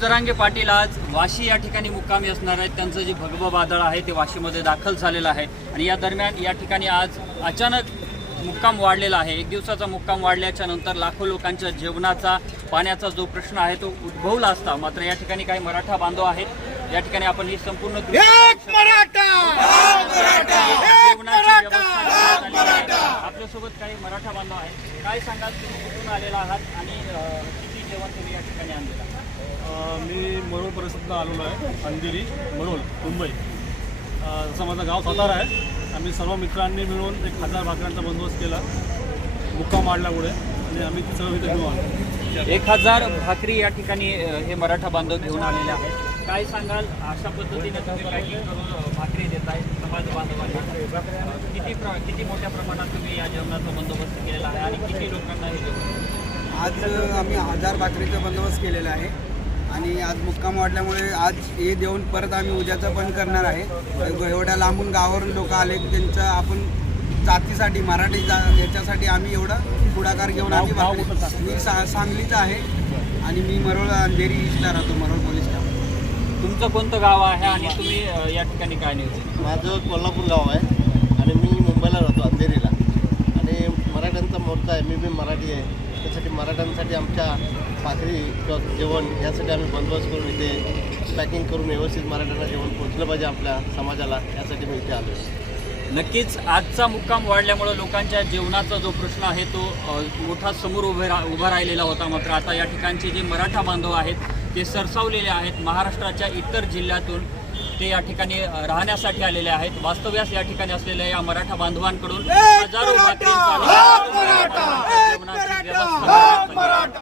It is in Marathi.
जरांगे पाटील आज वाशी या ठिकाणी मुक्कामी असणार आहेत. त्यांचं जे भगवं वादळ आहे ते वाशीमध्ये दाखल झालेलं आहे. आणि या दरम्यान या ठिकाणी आज अचानक मुक्काम वाढलेला आहे. एक दिवसाचा मुक्काम वाढल्याच्या नंतर लाखो लोकांच्या जेवणाचा पाण्याचा जो प्रश्न आहे तो उद्भवला असता मात्र या ठिकाणी काही मराठा बांधव आहेत. या ठिकाणी आपण ही संपूर्ण. आपल्यासोबत काही मराठा बांधव आहेत. काय सांगाल तुम्ही? कुठून आलेला आहात? आणि किती जेवण तुम्ही या ठिकाणी आणलेलं? परिसरातून आलेलो आहे. अंधेरी मरोळ मुंबई. जसं माझं गाव सातारा आहे. आम्ही सर्व मित्रांनी मिळून एक हजार भाकऱ्यांचा बंदोबस्त केला. मुक्काम वाढल्यामुळे आणि आम्ही ती सर्व इथे घेऊन आलो. एक हजार भाकरी या ठिकाणी हे मराठा बांधव घेऊन आलेले आहेत. काय सांगाल अशा पद्धतीने तुम्ही पॅकिंग भाकरी देताय समाज बांधवांना? किती प्र किती मोठ्या प्रमाणात तुम्ही या जेवणाचा बंदोबस्त केलेला आहे आणि किती लोकांना हे जेवण आज आम्ही हजार भाकरीचा बंदोबस्त केलेला आहे. आणि आज मुक्काम वाढल्यामुळे आज हे देऊन परत आम्ही उद्याचं पण करणार आहे. एवढ्या लांबून गावावरून लोक आले की त्यांचं आपण जातीसाठी मराठी जा याच्यासाठी आम्ही एवढा पुढाकार घेऊन आम्ही मी सा सांगलीचा आहे. आणि मी मरोळ अंधेरी इस्टा राहतो मरोळ पोलीस स्टाफ तुमचं कोणतं गाव आहे आणि तुम्ही या ठिकाणी काय नियोजन माझं कोल्हापूर गाव आहे आणि मी मुंबईला राहतो अंधेरीला. आणि मराठ्यांचा मोर्चा आहे मी बी मराठी आहे. त्यासाठी मराठ्यांसाठी आमच्या भाकरी किंवा जेवण यासाठी आम्ही बंदोबस्त करून इथे पॅकिंग करून व्यवस्थित मराठ्यांना जेवण पोचलं पाहिजे आपल्या समाजाला यासाठी मी इथे आलो नक्कीच आजचा मुक्काम वाढल्यामुळे लोकांच्या जेवणाचा जो प्रश्न आहे तो मोठा समोर उभे रा उभा राहिलेला होता मात्र आता या ठिकाणचे जे मराठा बांधव आहेत ते सरसावलेले आहेत. महाराष्ट्राच्या इतर जिल्ह्यातून ते या ठिकाणी राहण्यासाठी आलेले आहेत. वास्तव्यास या ठिकाणी असलेल्या या मराठा बांधवांकडून हजारो